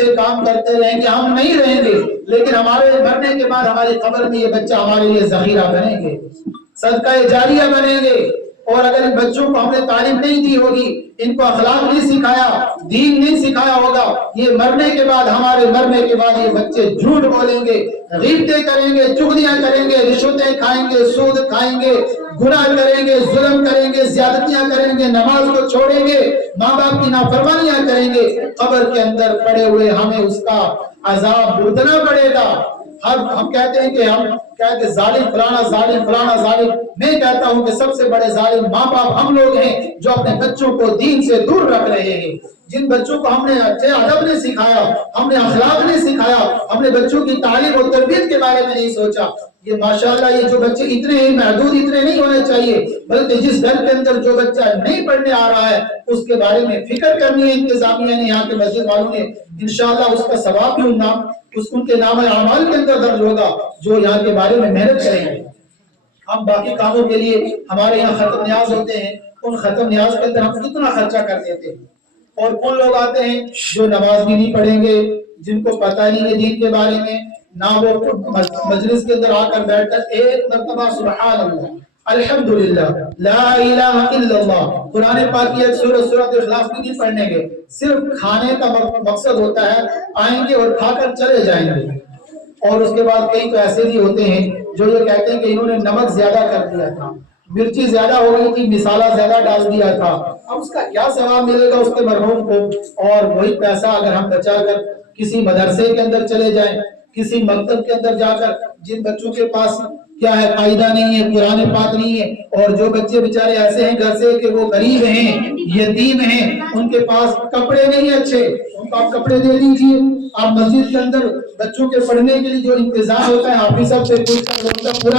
اچھے کام کرتے رہیں گے ہم نہیں رہیں گے، لیکن ہمارے مرنے کے بعد ہماری قبر میں یہ بچہ ہمارے لیے ذخیرہ بنیں گے، صدقہ جاریہ بنیں گے۔ اور اگر ان بچوں کو ہم نے تعلیم نہیں دی ہوگی، ان کو اخلاق نہیں سکھایا، دین نہیں سکھایا ہوگا، یہ مرنے کے بعد ہمارے مرنے کے بعد یہ بچے جھوٹ بولیں گے، غیبتیں کریں گے، چغلیاں کریں گے، رشوتیں کھائیں گے، سود کھائیں گے، گناہ کریں گے، ظلم کریں گے، زیادتیاں کریں گے، نماز کو چھوڑیں گے، ماں باپ کی نافرمانیاں کریں گے۔ قبر کے اندر پڑے ہوئے ہمیں اس کا عذاب بھگتنا پڑے گا۔ ہم کہتے ہیں کہ ہم کہتے ہیں ظالم فلانا ظالم فلانا ظالم، میں کہتا ہوں کہ سب سے بڑے ظالم ماں باپ ہم لوگ ہیں جو اپنے بچوں کو دین سے دور رکھ رہے ہیں۔ جن بچوں کو ہم نے اچھے ادب نہیں سکھایا، ہم نے اخلاق نہیں سکھایا، ہم نے بچوں کی تعلیم اور تربیت کے بارے میں نہیں سوچا، یہ ماشاءاللہ یہ جو بچے اتنے ہی محدود اتنے نہیں ہونے چاہیے، بلکہ جس گھر کے اندر جو بچہ نہیں پڑھنے آ رہا ہے اس کے بارے میں فکر کرنی ہے انتظامیہ نے، یہاں کے مسجد والوں نے، انشاءاللہ اس کا ثواب بھی ان کے نام اعمال کے اندر درج ہوگا جو یہاں کے بارے میں محنت کریں گے۔ ہم باقی کاموں کے لیے ہمارے یہاں ختم نیاز ہوتے ہیں، ان ختم نیاز کے اندر ہم کتنا خرچہ کر دیتے ہیں، اور کون لوگ آتے ہیں جو نماز بھی نہیں پڑھیں گے، جن کو پتہ نہیں ہے دین کے بارے میں، نہ وہ مجلس کے اندر آ کر بیٹھ کر ایک مرتبہ سبحان اللہ الحمدللہ لا الہ الا اللہ قرآن پاک کی ایک سورۃ اخلاص بھی نہیں پڑھنے گے، صرف کھانے کا مقصد ہوتا ہے آئیں گے اور کھا کر چلے جائیں گے۔ اور اس کے بعد کئی تو ایسے بھی ہوتے ہیں جو یہ کہتے ہیں کہ انہوں نے نمک زیادہ کر دیا تھا، مرچی زیادہ ہو گئی تھی، مسالہ زیادہ ڈال دیا تھا، اب اس کا کیا ثواب ملے گا اس کے مرحوم کو؟ اور وہی پیسہ اگر ہم بچا کر کسی مدرسے کے اندر چلے جائیں، کسی مکتب کے اندر جا کر، جن بچوں کے پاس کیا ہے قاعدہ نہیں ہے، قرآن پاک نہیں ہے، اور جو بچے بیچارے ایسے ہیں گھر سے کہ وہ غریب ہیں، یتیم ہیں، ان کے پاس کپڑے نہیں اچھے، ان کو آپ کپڑے دے دیجئے، آپ مسجد کے اندر بچوں کے پڑھنے کے لیے جو انتظام ہوتا ہے حافظ صاحب سے پوچھ کر پورا